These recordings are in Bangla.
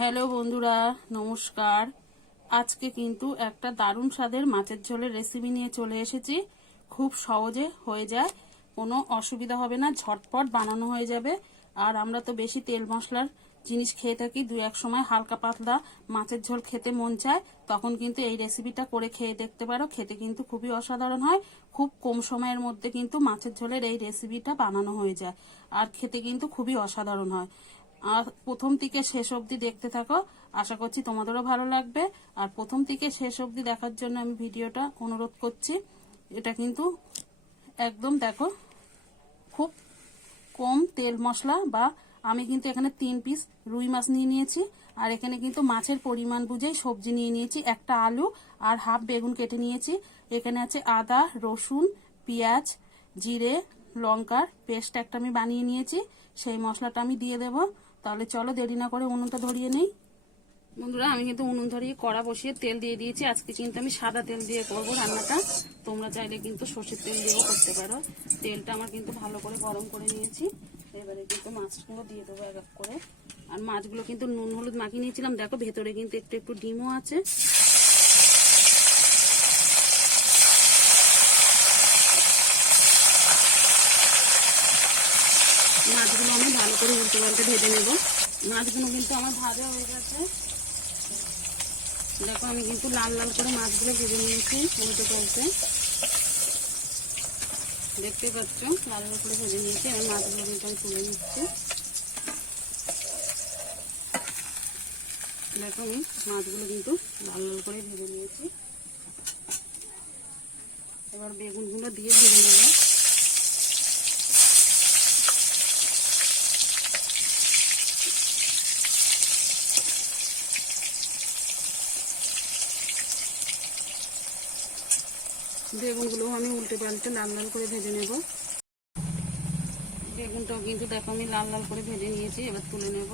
হ্যালো বন্ধুরা, নমস্কার। আজকে কিন্তু একটা দারুণ স্বাদের মাছের ঝোলের রেসিপি নিয়ে চলে এসেছি। খুব সহজে হয়ে যায়, কোনো অসুবিধা হবে না, ঝটপট বানানো হয়ে যাবে। আর আমরা তো বেশি তেল মশলার জিনিস খেয়ে থাকি, দু এক সময় হালকা পাতলা মাছের ঝোল খেতে মন চায়, তখন কিন্তু এই রেসিপিটা করে খেয়ে দেখতে পারো। খেতে কিন্তু খুবই অসাধারণ হয়, খুব কম সময়ের মধ্যে কিন্তু মাছের ঝোলের এই রেসিপিটা বানানো হয়ে যায়। আর খেতে কিন্তু খুবই অসাধারণ হয়। আর প্রথম থেকে শেষ অবধি দেখতে থাকো। আশা করছি তোমাদেরও ভালো লাগবে। আর প্রথম থেকে শেষ অবধি দেখার জন্য আমি ভিডিওটা অনুরোধ করছি। এটা কিন্তু একদম দেখো, খুব কম তেল মশলা বা আমি কিন্তু এখানে তিন পিস রুই মাছ নিয়ে নিয়েছি। আর এখানে কিন্তু মাছের পরিমাণ বুঝেই সবজি নিয়ে নিয়েছি। একটা আলু আর হাফ বেগুন কেটে নিয়েছি। এখানে আছে আদা, রসুন, পেঁয়াজ, জিরে, লঙ্কার পেস্ট একটা আমি বানিয়ে নিয়েছি। সেই মশলাটা আমি দিয়ে দেব। তাহলে চলো দেরি না করে উনুনটা ধরিয়ে নেই। বন্ধুরা, আমি কিন্তু উনুন ধরিয়ে কড়া বসিয়ে তেল দিয়ে দিয়েছি। আজকে কিন্তু আমি সাদা তেল দিয়ে করব রান্নাটা। তোমরা চাইলে কিন্তু সর্ষের তেল দিয়েও করতে পারো। তেলটা আমার কিন্তু ভালো করে গরম করে নিয়েছি। এবারে কিন্তু মাছগুলো দিয়ে দেবো এক এক করে। আর মাছগুলো কিন্তু নুন হলুদ মাখিয়ে নিয়েছিলাম। দেখো, ভেতরে কিন্তু একটু একটু ডিমও আছে। মাছগুলো ভালো করে উল্টে পাল্টে ভেজে নেব। মাছগুলো কিন্তু আমার ভাজা হয়ে গেছে। দেখো, আমি কিন্তু লাল লাল করে মাছগুলো ভেজে নিয়েছি উল্টে পাল্টে দেখতে পাচ্ছ, লাল লাল করে ভেজে নিয়েছি। আমি মাছগুলো কিন্তু আমি তুলে নিচ্ছি। দেখো, আমি মাছগুলো কিন্তু লাল লাল করে ভেজে নিয়েছি। এবার বেগুনগুলো দিয়ে ভেজে নেব। বেগুনগুলো আমি উল্টে পাল্টে লাল লাল করে ভেজে নেব। বেগুনটাও কিন্তু দেখো আমি লাল লাল করে ভেজে নিয়েছি, এবার তুলে নেব।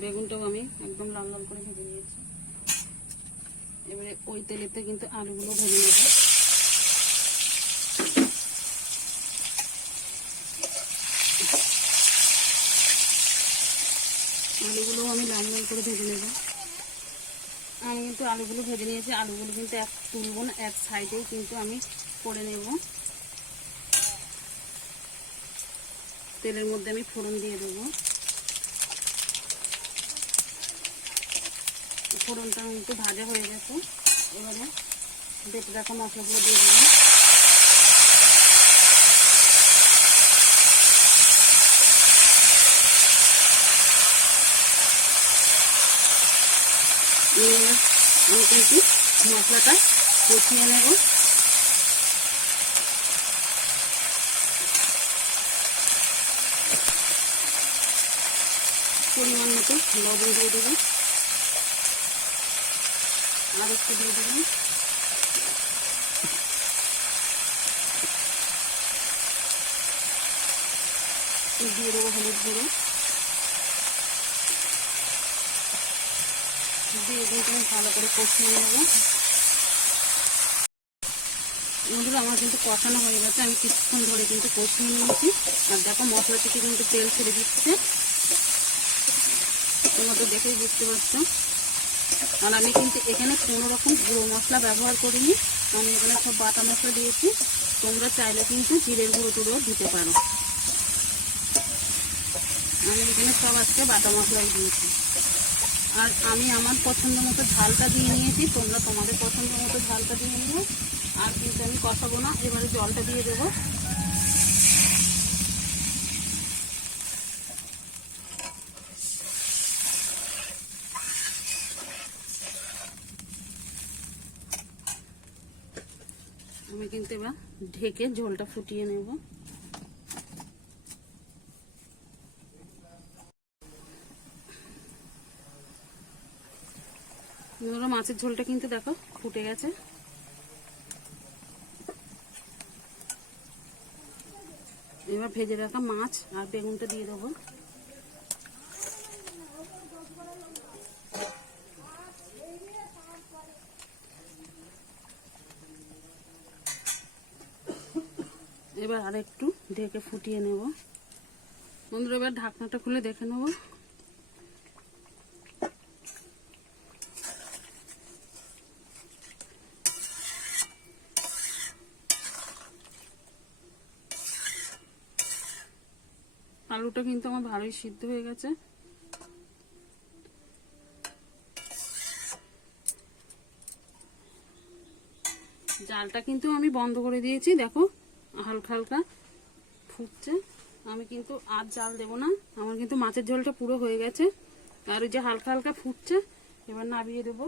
বেগুনটাও আমি একদম লাল লাল করে ভেজে নিয়েছি। এবারে ওই তেলেতে কিন্তু আলুগুলো ভেজে নেব। আলুগুলো আমি লাল লাল করে ভেজে নেব। আমি কিন্তু আলুগুলো ভেজে নিয়েছি। আলুগুলো কিন্তু এক তুলবো না, এক সাইডেই কিন্তু আমি করে নেব। তেলের মধ্যে আমি ফোড়ন দিয়ে দেবো। ফোড়নটা কিন্তু ভাজা হয়ে গেছে। এবারে বেটে রাখা মশলাগুলো দিয়ে দেবো আমি কিন্তু মশলাটা কষিয়ে নেব। পরিমাণ মতো লবণ দিয়ে দেবো। আর একটু দিয়ে দেবেন দিয়ে দেবো হলুদ গুঁড়ো। দিয়ে কিন্তু আমি ভালো করে কষিয়ে নেব। বন্ধুরা, আমার কিন্তু কষানো হয়ে গেছে, আমি কিছুক্ষণ ধরে কিন্তু কষিয়ে নিয়েছি। আর দেখো, মশলা থেকে কিন্তু তেল ছেড়ে দিচ্ছে। তোমরা তো দেখেই বুঝতে পারছ। আর আমি কিন্তু এখানে কোনো রকম গুঁড়ো মশলা ব্যবহার করিনি। আমি এখানে সব বাটা মশলা দিয়েছি। তোমরা চাইলে কিন্তু জিরের গুঁড়ো টুড়ো দিতে পারো। আমি এখানে সব আজকে বাটা মশলাই দিয়েছি। আর আমি আমার পছন্দ মতো ঝালটা দিয়ে নিয়েছি, তোমরা তোমাদের পছন্দ মতো ঝালটা দিয়ে নিও। আর কিন্তু আমি কষাবো না, এবারে জলটা দিয়ে দেবো। আমি কিন্তু এবার ঢেকে ঝোলটা ফুটিয়ে নেব। মাছের ঝোলটা কিন্তু দেখো, ফুটে গেছে। এবার ভেজে রাখা মাছ আর বেগুনটা দিয়ে দেবো। এবার আর একটু ঢেকে ফুটিয়ে নেব। বন্ধুরা, এবার ঢাকনাটা খুলে দেখে নেব। আলুটা কিন্তু আমার ভালোই সিদ্ধ হয়ে গেছে। জালটা কিন্তু আমি বন্ধ করে দিয়েছি, দেখো, হালকা হালকা ফুটছে। আমি কিন্তু আর জাল দেব না, আমার কিন্তু মাছের ঝোলটা পুরো হয়ে গেছে। আর ওই যে হালকা হালকা ফুটছে, এবার নাবিয়ে দেবো।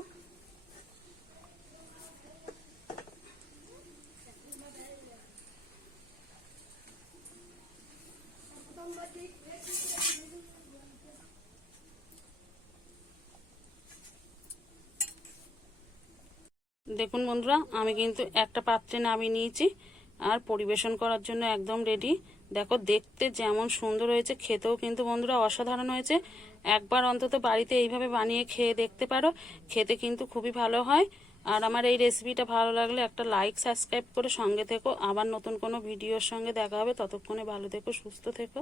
দেখুন বন্ধুরা, আমি কিন্তু একটা পাত্রে নামিয়ে নিয়েছি আর পরিবেশন করার জন্য একদম রেডি দেখো, দেখতে যেমন সুন্দর হয়েছে, খেতেও কিন্তু বন্ধুরা অসাধারণ হয়েছে। একবার অন্তত বাড়িতে এইভাবে বানিয়ে খেয়ে দেখতে পারো, খেতে কিন্তু খুবই ভালো হয়। আর আমার এই রেসিপিটা ভালো লাগলে একটা লাইক সাবস্ক্রাইব করে সঙ্গে থেকো। আবার নতুন কোনো ভিডিওর সঙ্গে দেখা হবে, ততক্ষণে ভালো থেকো, সুস্থ থেকো।